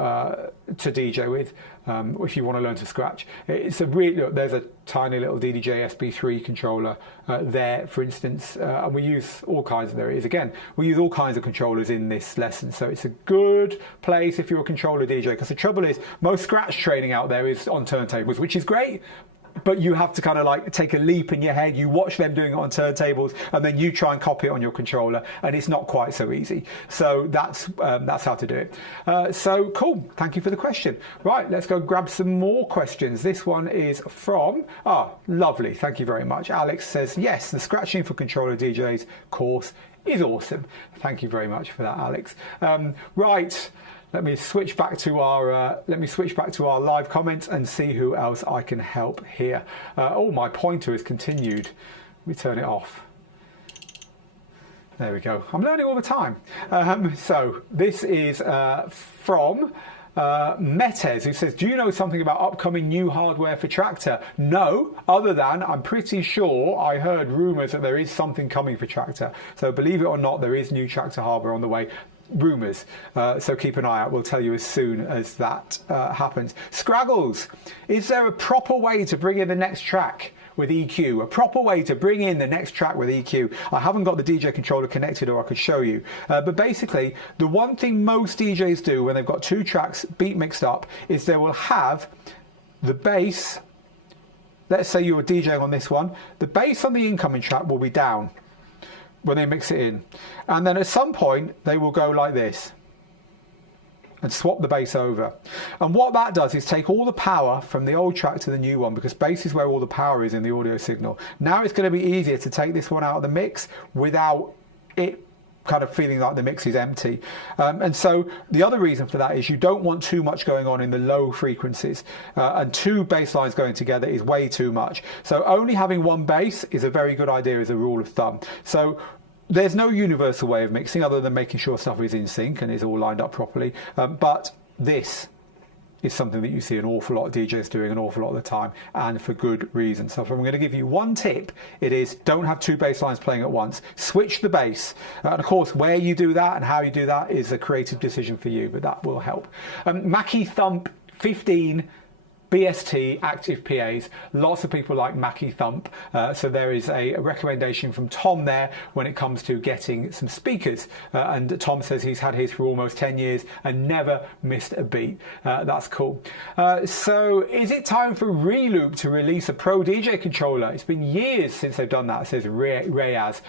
DJ with. If you want to learn to scratch, it's a really, there's a tiny little DDJ SB3 controller there, for instance, and we use all kinds of, there it is again, we use all kinds of controllers in this lesson, so it's a good place if you're a controller DJ, because the trouble is most scratch training out there is on turntables, which is great, but you have to kind of like take a leap in your head. You watch them doing it on turntables, and then you try and copy it on your controller, and it's not quite so easy. So that's how to do it. So cool. Thank you for the question. Right, let's go grab some more questions. This one is from lovely. Thank you very much. Alex says yes, the Scratching for Controller Djs course is awesome. Thank you very much for that, Alex. Right. Let me switch back to our live comments and see who else I can help here. My pointer has continued. Let me turn it off. There we go. I'm learning all the time. So this is from Metes, who says, do you know something about upcoming new hardware for Traktor? No, other than I'm pretty sure I heard rumours that there is something coming for Traktor. So believe it or not, there is new Traktor hardware on the way. Rumours, so keep an eye out. We'll tell you as soon as that happens. Scraggles, is there a proper way to bring in the next track with EQ? A proper way to bring in the next track with EQ? I haven't got the DJ controller connected, or I could show you, but basically the one thing most DJs do when they've got two tracks beat mixed up is they will have the bass. Let's say you were DJing on this one, the bass on the incoming track will be down when they mix it in, and then at some point they will go like this and swap the bass over, and what that does is take all the power from the old track to the new one, because bass is where all the power is in the audio signal. Now it's going to be easier to take this one out of the mix without it kind of feeling like the mix is empty, and so the other reason for that is you don't want too much going on in the low frequencies, and two bass lines going together is way too much. So only having one bass is a very good idea as a rule of thumb. So there's no universal way of mixing other than making sure stuff is in sync and is all lined up properly, but this is something that you see an awful lot of DJs doing an awful lot of the time, and for good reason. So if I'm going to give you one tip, it is don't have two bass lines playing at once. Switch the bass. And of course, where you do that and how you do that is a creative decision for you, but that will help. Mackie Thump 15 BST active PAs. Lots of people like Mackie Thump, so there is a recommendation from Tom there when it comes to getting some speakers, and Tom says he's had his for almost 10 years and never missed a beat. That's cool. So is it time for Reloop to release a Pro DJ controller? It's been years since they've done that, says Reyaz.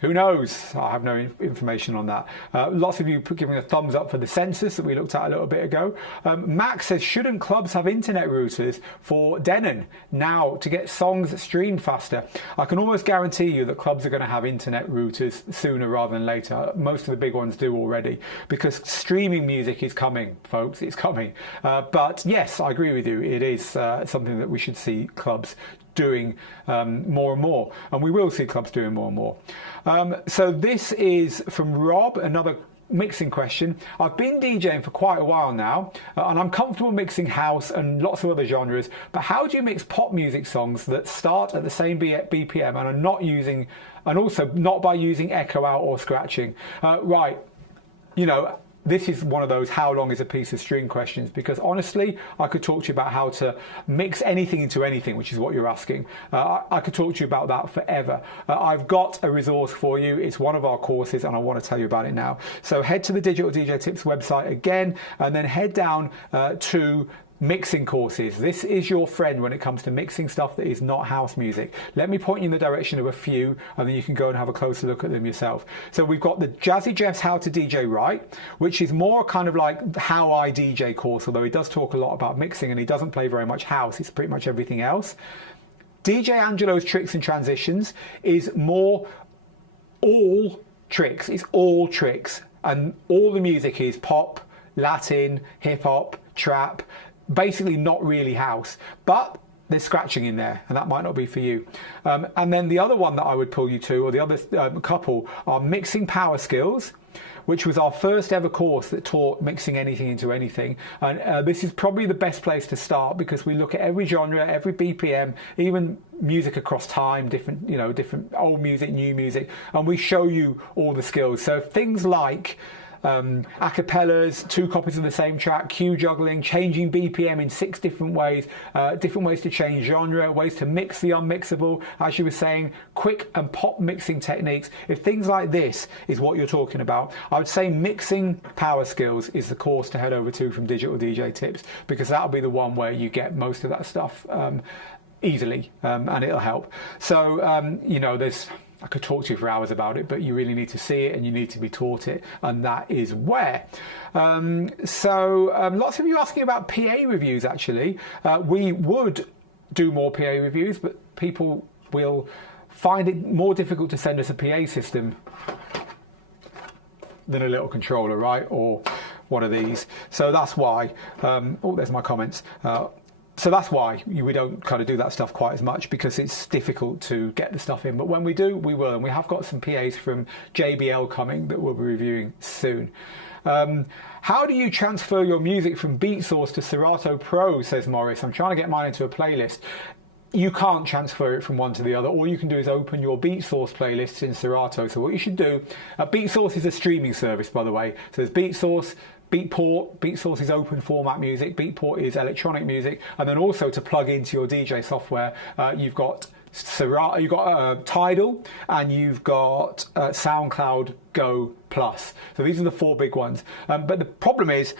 Who knows? I have no information on that. Lots of you giving a thumbs up for the census that we looked at a little bit ago. Max says, shouldn't clubs have internet routers for Denon now to get songs streamed faster? I can almost guarantee you that clubs are going to have internet routers sooner rather than later. Most of the big ones do already, because streaming music is coming, folks. It's coming. But yes, I agree with you. It is something that we should see clubs doing more and more, and we will see clubs doing more and more. So this is from Rob, another mixing question. I've been DJing for quite a while now, and I'm comfortable mixing house and lots of other genres, but how do you mix pop music songs that start at the same BPM and are not using, and also not by using echo out or scratching? Right, you know, this is one of those how long is a piece of string questions, because honestly, I could talk to you about how to mix anything into anything, which is what you're asking. I could talk to you about that forever. I've got a resource for you. It's one of our courses, and I want to tell you about it now. So head to the Digital DJ Tips website again, and then head down to mixing courses. This is your friend when it comes to mixing stuff that is not house music. Let me point you in the direction of a few, and then you can go and have a closer look at them yourself. So we've got the Jazzy Jeff's How to DJ Right, which is more kind of like how I DJ course, although he does talk a lot about mixing and he doesn't play very much house. It's pretty much everything else. DJ Angelo's Tricks and Transitions is more all tricks. It's all tricks, and all the music is pop, Latin, hip hop, trap, basically not really house, but there's scratching in there, and that might not be for you. And then the other one that I would pull you to, or the other couple, are Mixing Power Skills, which was our first ever course that taught mixing anything into anything. And this is probably the best place to start, because we look at every genre, every BPM, even music across time, different old music, new music, and we show you all the skills. So things like acapellas, 2 copies of the same track, cue juggling, changing BPM in 6 different ways to change genre, ways to mix the unmixable, as you were saying, quick and pop mixing techniques. If things like this is what you're talking about, I would say Mixing Power Skills is the course to head over to from Digital DJ Tips, because that'll be the one where you get most of that stuff easily, and it'll help. So I could talk to you for hours about it, but you really need to see it and you need to be taught it, and that is where. Lots of you asking about PA reviews, actually. We would do more PA reviews, but people will find it more difficult to send us a PA system than a little controller, right? Or one of these. So that's why. There's my comments. So that's why we don't kind of do that stuff quite as much, because it's difficult to get the stuff in. But when we do, we will. And we have got some PAs from JBL coming that we'll be reviewing soon. How do you transfer your music from BeatSource to Serato Pro, says Morris. I'm trying to get mine into a playlist. You can't transfer it from one to the other. All you can do is open your BeatSource playlists in Serato. So what you should do, BeatSource is a streaming service, by the way. So there's BeatSource, Beatport. BeatSource is open format music, Beatport is electronic music, and then also to plug into your DJ software, you've got Serato, you've got Tidal, and you've got SoundCloud Go Plus. So these are the 4 big ones. But the problem is,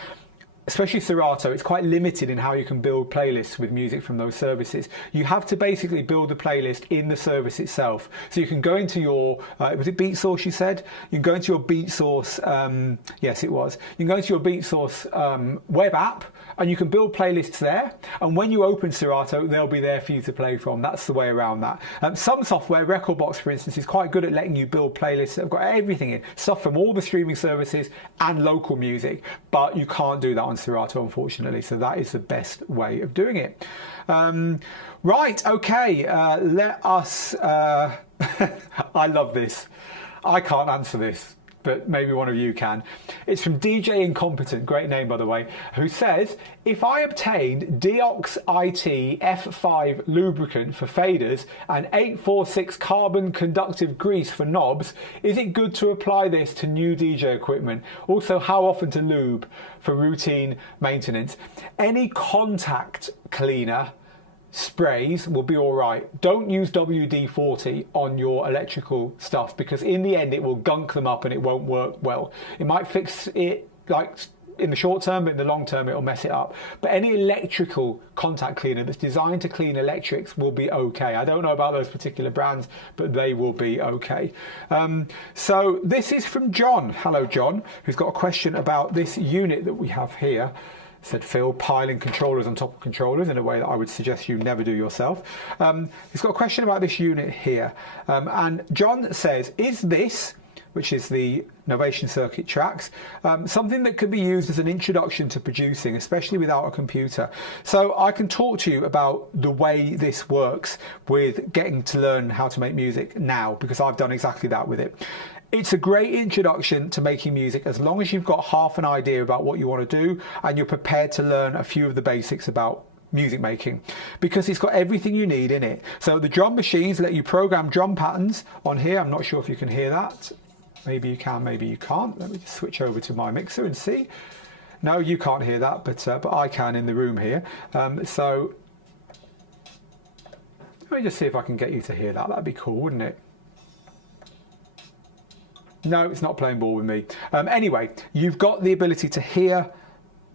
especially Serato, it's quite limited in how you can build playlists with music from those services. You have to basically build the playlist in the service itself. So you can go into your, was it BeatSource you said? You can go into your BeatSource, yes it was. You can go into your BeatSource web app, and you can build playlists there. And when you open Serato, they'll be there for you to play from. That's the way around that. Some software, Recordbox for instance, is quite good at letting you build playlists that have got everything in, stuff from all the streaming services and local music, but you can't do that on Serato, unfortunately. So that is the best way of doing it. Right, okay, let us, I love this. I can't answer this, but maybe one of you can. It's from DJ Incompetent, great name by the way, who says, if I obtained Deox IT F5 lubricant for faders and 846 carbon conductive grease for knobs, is it good to apply this to new DJ equipment? Also, how often to lube for routine maintenance? Any contact cleaner sprays will be all right. Don't use WD-40 on your electrical stuff, because in the end it will gunk them up and it won't work well. It might fix it like in the short term, but in the long term it'll mess it up. But any electrical contact cleaner that's designed to clean electrics will be okay. I don't know about those particular brands, but they will be okay. So this is from John. Hello John, who's got a question about this unit that we have here. Said Phil, piling controllers on top of controllers in a way that I would suggest you never do yourself. He's got a question about this unit here. And John says, is this, which is the Novation circuit tracks, something that could be used as an introduction to producing, especially without a computer? So I can talk to you about the way this works with getting to learn how to make music now, because I've done exactly that with it. It's a great introduction to making music as long as you've got half an idea about what you want to do and you're prepared to learn a few of the basics about music making, because it's got everything you need in it. So the drum machines let you program drum patterns on here. I'm not sure if you can hear that. Maybe you can, maybe you can't. Let me just switch over to my mixer and see. No, you can't hear that, but I can in the room here. So let me just see if I can get you to hear that. That'd be cool, wouldn't it? No, it's not playing ball with me. Anyway, you've got the ability to hear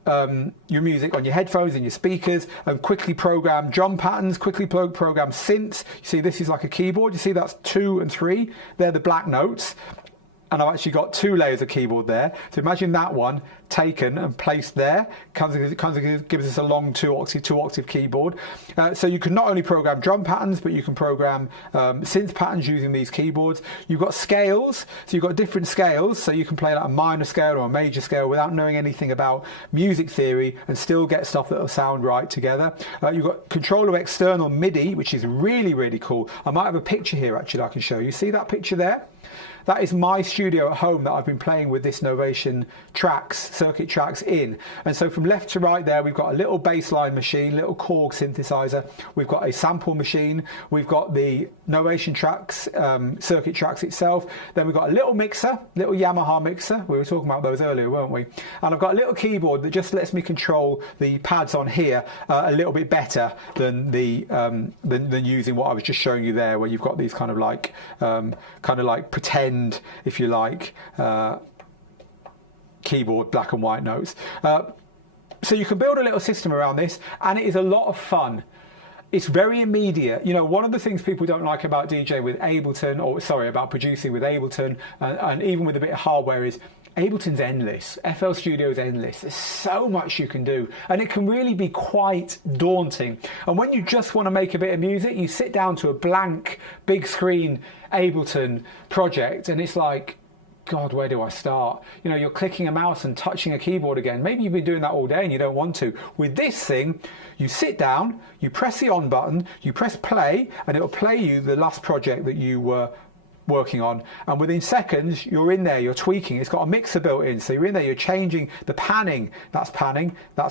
your music on your headphones and your speakers, and quickly program drum patterns, quickly program synths. You see, this is like a keyboard. You see, that's 2 and 3. They're the black notes. And I've actually got 2 layers of keyboard there. So imagine that one taken and placed there. Gives us a long 2-octave keyboard. So you can not only program drum patterns, but you can program synth patterns using these keyboards. You've got scales. So you've got different scales. So you can play like a minor scale or a major scale without knowing anything about music theory and still get stuff that will sound right together. You've got controller external MIDI, which is really, really cool. I might have a picture here actually I can show you. See that picture there? That is my studio at home that I've been playing with this Novation tracks, circuit tracks in. And so from left to right there, we've got a little bassline machine, little Korg synthesizer. We've got a sample machine. We've got the Novation tracks, circuit tracks itself. Then we've got a little mixer, little Yamaha mixer. We were talking about those earlier, weren't we? And I've got a little keyboard that just lets me control the pads on here a little bit better than than using what I was just showing you there, where you've got these kind of like pretend, if you like, keyboard black and white notes. So you can build a little system around this, and it is a lot of fun. It's very immediate. You know, one of the things people don't like about DJ with Ableton, or sorry, about producing with Ableton, and even with a bit of hardware, is Ableton's endless. FL Studio's endless. There's so much you can do, and it can really be quite daunting. And when you just want to make a bit of music, you sit down to a blank big screen Ableton project, and it's like, God, where do I start? You know, you're clicking a mouse and touching a keyboard again. Maybe you've been doing that all day and you don't want to. With this thing, you sit down, you press the on button, you press play, and it'll play you the last project that you were working on, and within seconds you're in there, you're tweaking. It's got a mixer built in, so you're in there, you're changing the panning, that's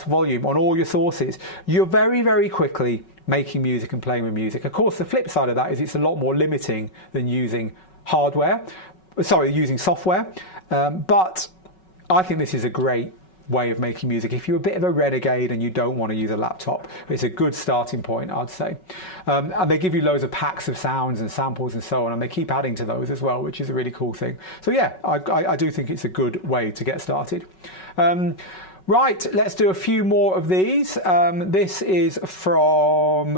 volume on all your sources. You're very, very quickly making music and playing with music. Of course, the flip side of that is it's a lot more limiting than using using software, but I think this is a great way of making music. If you're a bit of a renegade and you don't want to use a laptop, it's a good starting point, I'd say. And they give you loads of packs of sounds and samples and so on, and they keep adding to those as well, which is a really cool thing. So yeah, I do think it's a good way to get started. Right, let's do a few more of these. This is from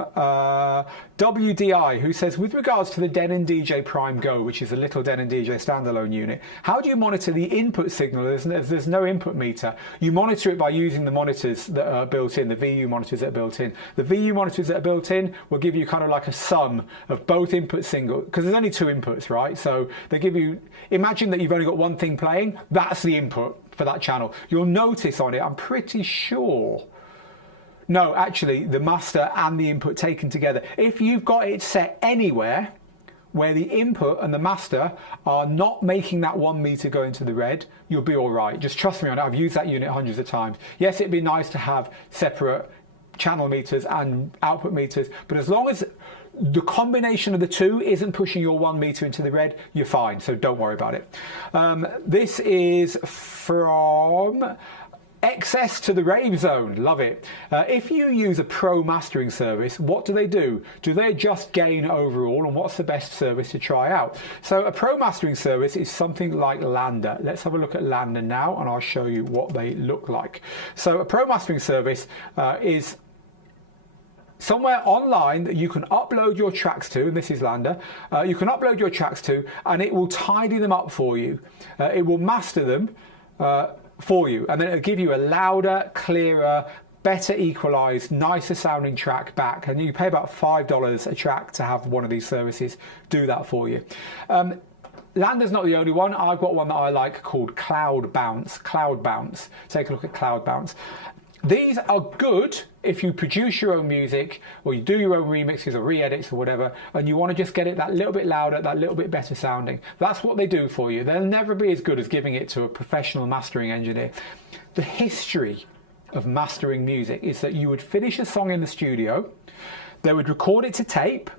WDI, who says, with regards to the Denon DJ Prime Go, which is a little Denon DJ standalone unit, how do you monitor the input signal? There's no input meter. You monitor it by using the monitors that are built in, the VU monitors that are built in. The VU monitors that are built in will give you kind of like a sum of both input single, because there's only 2 inputs, right? So they give you, imagine that you've only got one thing playing, that's the input for that channel. You'll notice on it, I'm pretty sure, no, actually the master and the input taken together, if you've got it set anywhere where the input and the master are not making that 1 meter go into the red, you'll be all right. Just trust me on it. I've used that unit hundreds of times. Yes, it'd be nice to have separate channel meters and output meters, but as long as the combination of the 2 isn't pushing your 1 meter into the red, you're fine, so don't worry about it. This is from XS to the rave zone, love it. If you use a pro mastering service, what do? Do they adjust gain overall, and what's the best service to try out? So a pro mastering service is something like Lander. Let's have a look at Lander now, and I'll show you what they look like. So a pro mastering service is somewhere online that you can upload your tracks to, and this is Lander. You can upload your tracks to, and it will tidy them up for you. It will master them for you, and then it'll give you a louder, clearer, better equalized, nicer sounding track back, and you pay about $5 a track to have one of these services do that for you. Lander's not the only one. I've got one that I like called Cloud Bounce. Take a look at Cloud Bounce. These are good if you produce your own music, or you do your own remixes or re-edits or whatever, and you want to just get it that little bit louder, that little bit better sounding. That's what they do for you. They'll never be as good as giving it to a professional mastering engineer. The history of mastering music is that you would finish a song in the studio, they would record it to tape,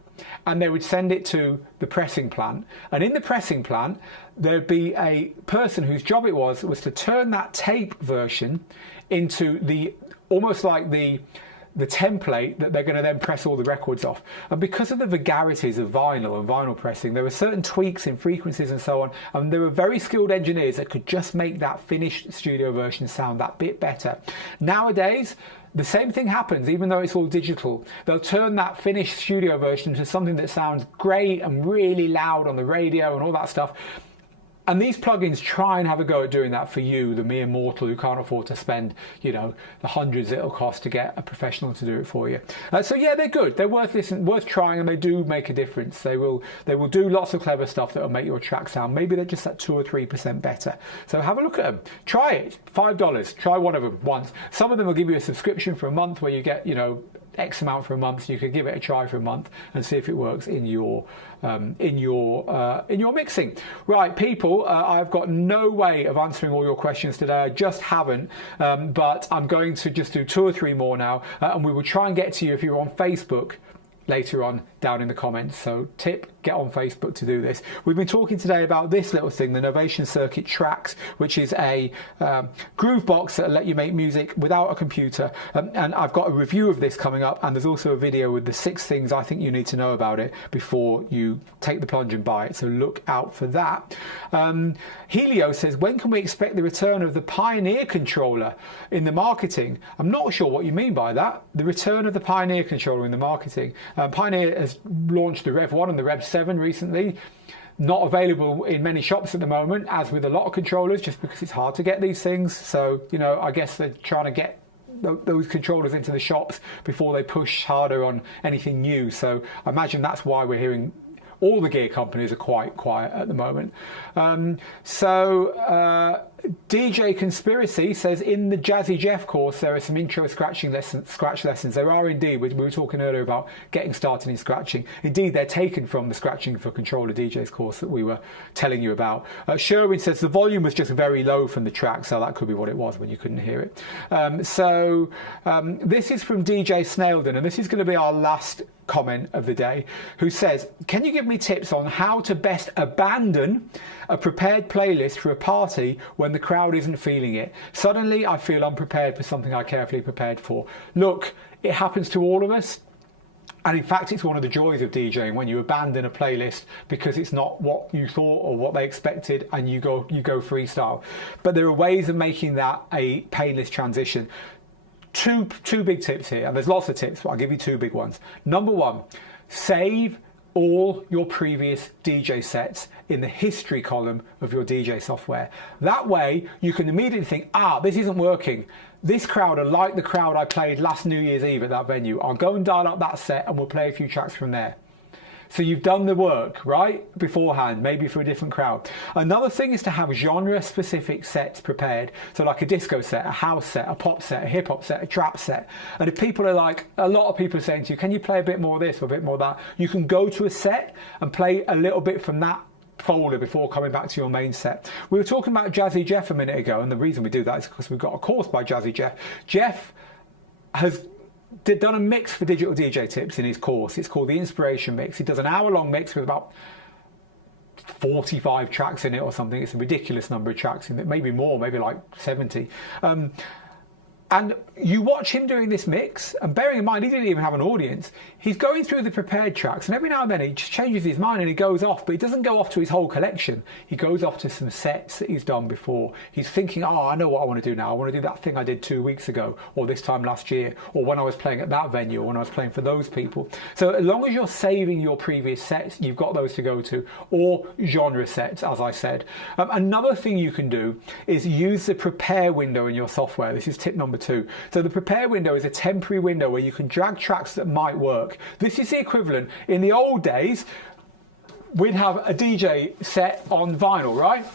and they would send it to the pressing plant. And in the pressing plant, there'd be a person whose job it was to turn that tape version into the almost like the template that they're going to then press all the records off. And because of the vagaries of vinyl and vinyl pressing, there were certain tweaks in frequencies and so on, and there were very skilled engineers that could just make that finished studio version sound that bit better. Nowadays, the same thing happens, even though it's all digital. They'll turn that finished studio version into something that sounds great and really loud on the radio and all that stuff. And these plugins try and have a go at doing that for you, the mere mortal who can't afford to spend, you know, the hundreds it'll cost to get a professional to do it for you. So yeah, they're good. They're worth trying, and they do make a difference. They will do lots of clever stuff that will make your track sound. Maybe they're just that 2 or 3% better. So have a look at them. Try it. $5. Try one of them once. Some of them will give you a subscription for a month where you get, you know, X amount for a month, so you could give it a try for a month and see if it works in your mixing. Right, people, I've got no way of answering all your questions today. I just haven't, but I'm going to just do 2 or 3 more now, and we will try and get to you if you're on Facebook later on down in the comments. So tip, get on Facebook to do this. We've been talking today about this little thing, the Novation Circuit Tracks, which is a groove box that let you make music without a computer, and I've got a review of this coming up, and there's also a video with the 6 things I think you need to know about it before you take the plunge and buy it, so look out for that. Helio says, when can we expect the return of the Pioneer controller in the marketing? I'm not sure what you mean by that, the return of the Pioneer controller in the marketing. Pioneer has launched the Rev 1 and the Rev 7 recently. Not available in many shops at the moment, as with a lot of controllers, just because it's hard to get these things. So, you know, I guess they're trying to get those controllers into the shops before they push harder on anything new. So I imagine that's why we're hearing all the gear companies are quite quiet at the moment. DJ Conspiracy says, in the Jazzy Jeff course there are some intro scratch lessons. There are indeed. We were talking earlier about getting started in scratching. Indeed, they're taken from the Scratching for Controller Djs course that we were telling you about. Sherwin says the volume was just very low from the track, so that could be what it was when you couldn't hear it. This is from DJ Snaildon, and this is going to be our last comment of the day, who says, can you give me tips on how to best abandon a prepared playlist for a party when the crowd isn't feeling it? Suddenly I feel unprepared for something I carefully prepared for. Look, it happens to all of us, and in fact it's one of the joys of DJing, when you abandon a playlist because it's not what you thought or what they expected, and you go freestyle. But there are ways of making that a painless transition. Two big tips here, and there's lots of tips, but I'll give you 2 big ones. Number 1, save all your previous DJ sets in the history column of your DJ software. That way you can immediately think, this isn't working. This crowd are like the crowd I played last New Year's Eve at that venue. I'll go and dial up that set and we'll play a few tracks from there. So you've done the work, right, beforehand, maybe for a different crowd. Another thing is to have genre-specific sets prepared. So like a disco set, a house set, a pop set, a hip-hop set, a trap set. And if people are like, a lot of people are saying to you, can you play a bit more of this or a bit more of that? You can go to a set and play a little bit from that folder before coming back to your main set. We were talking about Jazzy Jeff a minute ago, and the reason we do that is because we've got a course by Jazzy Jeff. Jeff has done a mix for digital DJ tips in his course. It's called the Inspiration Mix. He does an hour-long mix with about 45 tracks in it or something. It's a ridiculous number of tracks in it, maybe more, maybe like 70. And you watch him doing this mix, and bearing in mind he didn't even have an audience, he's going through the prepared tracks, and every now and then he just changes his mind and he goes off, but he doesn't go off to his whole collection. He goes off to some sets that he's done before. He's thinking, oh, I know what I want to do now. I want to do that thing I did 2 weeks ago, or this time last year, or when I was playing at that venue, or when I was playing for those people. So as long as you're saving your previous sets, you've got those to go to, or genre sets, as I said. Another thing you can do is use the prepare window in your software. This is tip number 2. So the prepare window is a temporary window where you can drag tracks that might work. This is the equivalent. In the old days, we'd have a DJ set on vinyl, right?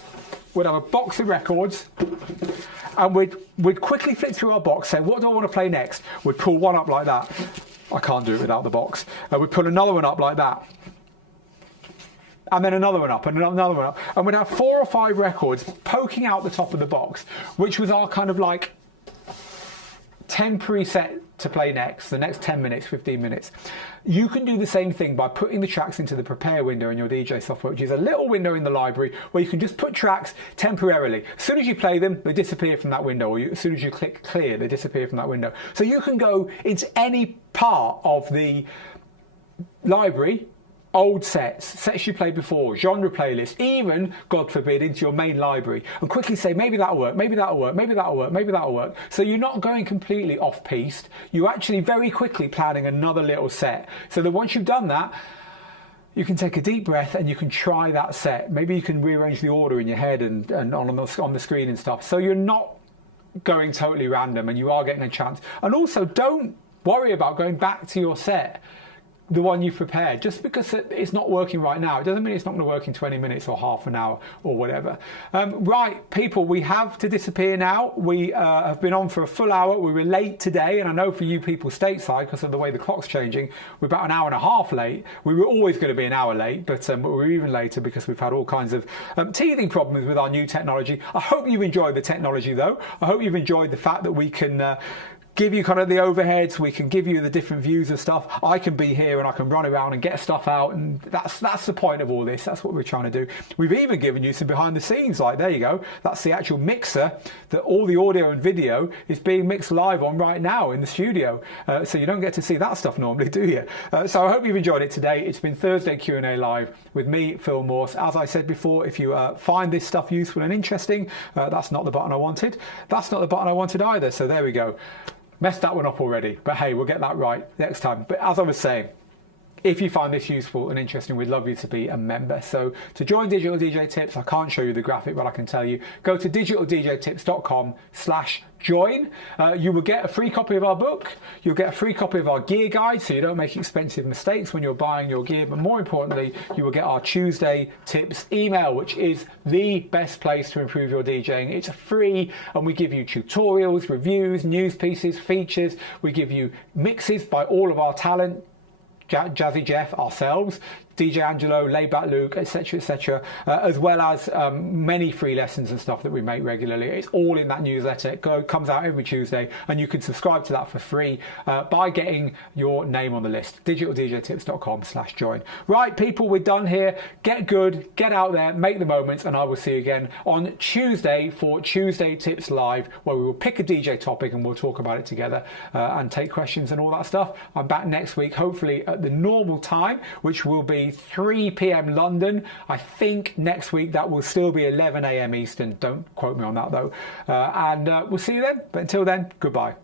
We'd have a box of records, and we'd quickly flick through our box, say, what do I want to play next? We'd pull one up like that. I can't do it without the box. We'd pull another one up like that. And then another one up, and another one up. And we'd have 4 or 5 records poking out the top of the box, which was our kind of like temporary set to play next, the next 10 minutes, 15 minutes. You can do the same thing by putting the tracks into the prepare window in your DJ software, which is a little window in the library where you can just put tracks temporarily. As soon as you play them, they disappear from that window, or as soon as you click clear, they disappear from that window. So you can go into any part of the library, old sets you played before, genre playlists, even, God forbid, into your main library, and quickly say, maybe that'll work, maybe that'll work, maybe that'll work, maybe that'll work. So you're not going completely off-piste. You're actually very quickly planning another little set. So that once you've done that, you can take a deep breath and you can try that set. Maybe you can rearrange the order in your head and on the screen and stuff. So you're not going totally random, and you are getting a chance. And also, don't worry about going back to your set, the one you've prepared. Just because it's not working right now, it doesn't mean it's not going to work in 20 minutes or half an hour or whatever. Right, people, we have to disappear now. We have been on for a full hour. We were late today, and I know for you people stateside, because of the way the clock's changing, we're about an hour and a half late. We were always going to be an hour late, but we're even later because we've had all kinds of teething problems with our new technology. I hope you've enjoyed the technology, though. I hope you've enjoyed the fact that we can give you kind of the overheads, we can give you the different views of stuff. I can be here and I can run around and get stuff out, and that's the point of all this. That's what we're trying to do. We've even given you some behind the scenes, like there you go. That's the actual mixer that all the audio and video is being mixed live on right now in the studio. So you don't get to see that stuff normally, do you? So I hope you've enjoyed it today. It's been Thursday Q&A Live with me, Phil Morse. As I said before, if you find this stuff useful and interesting, that's not the button I wanted. That's not the button I wanted either. So there we go. Messed that one up already, but hey, we'll get that right next time. But as I was saying, if you find this useful and interesting, we'd love you to be a member. So to join Digital DJ Tips, I can't show you the graphic, but I can tell you, go to digitaldjtips.com/join. You will get a free copy of our book. You'll get a free copy of our gear guide, so you don't make expensive mistakes when you're buying your gear. But more importantly, you will get our Tuesday Tips email, which is the best place to improve your DJing. It's free, and we give you tutorials, reviews, news pieces, features. We give you mixes by all of our talent, Jazzy Jeff, ourselves, DJ Angelo, Layback Luke, etc., as well as many free lessons and stuff that we make regularly. It's all in that newsletter. It comes out every Tuesday, and you can subscribe to that for free by getting your name on the list. digitaldjtips.com/join. Right, people, we're done here. Get good, get out there, make the moments, and I will see you again on Tuesday for Tuesday Tips Live, where we will pick a DJ topic and we'll talk about it together and take questions and all that stuff. I'm back next week, hopefully at the normal time, which will be 3 p.m. London. I think next week that will still be 11 a.m. Eastern. Don't quote me on that though. And we'll see you then. But until then, goodbye.